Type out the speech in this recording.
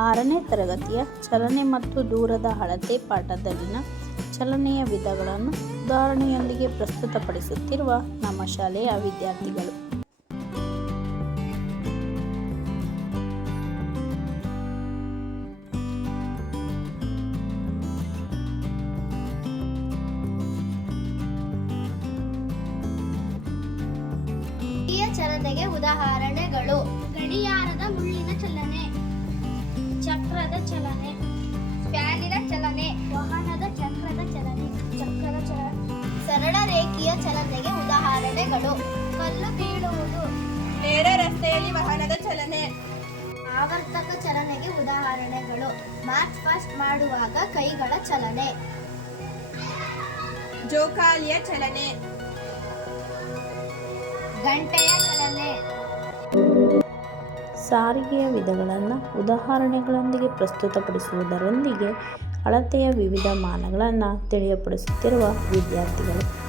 ಆರನೇ ತರಗತಿಯ ಚಲನೆ ಮತ್ತು ದೂರದ ಅಳತೆ ಪಾಠದಲ್ಲಿನ ಚಲನೆಯ ವಿಧಗಳನ್ನು ಉದಾಹರಣೆಯೊಂದಿಗೆ ಪ್ರಸ್ತುತಪಡಿಸುತ್ತಿರುವ ನಮ್ಮ ಶಾಲೆಯ ವಿದ್ಯಾರ್ಥಿಗಳು. ಚಲನೆಗೆ ಉದಾಹರಣೆಗಳು. ಗಡಿಯಾರದ ಚಕ್ರದ ಚಲನೆ. ಫ್ಯಾನಿನ ಚಲನೆ, ವಾಹನದ ಚಕ್ರದ ಚಲನೆ ಚಕ್ರದ ಚಲನೆ ಸರಳ ರೇಖೆಯ ಚಲನೆಗೆ ಉದಾಹರಣೆಗಳು. ಕಲ್ಲು ಬೀಳುವುದು, ನೇರ ರಸ್ತೆಯಲ್ಲಿ ವಾಹನದ ಚಲನೆ. ಆವರ್ತಕ ಚಲನೆಗೆ ಉದಾಹರಣೆಗಳು. ಮಾರ್ಚ್ ಫಾಸ್ಟ್ ಮಾಡುವಾಗ ಕೈಗಳ ಚಲನೆ. ಜೋಕಾಲಿಯ ಚಲನೆ. ಗಂಟೆಯ ಚಲನೆ. ಸಾರಿಗೆಯ ವಿಧಗಳನ್ನು ಉದಾಹರಣೆಗಳೊಂದಿಗೆ ಪ್ರಸ್ತುತಪಡಿಸುವುದರೊಂದಿಗೆ ಅಳತೆಯ ವಿವಿಧ ಮಾನಗಳನ್ನು ತಿಳಿಯಪಡಿಸುತ್ತಿರುವ ವಿದ್ಯಾರ್ಥಿಗಳು.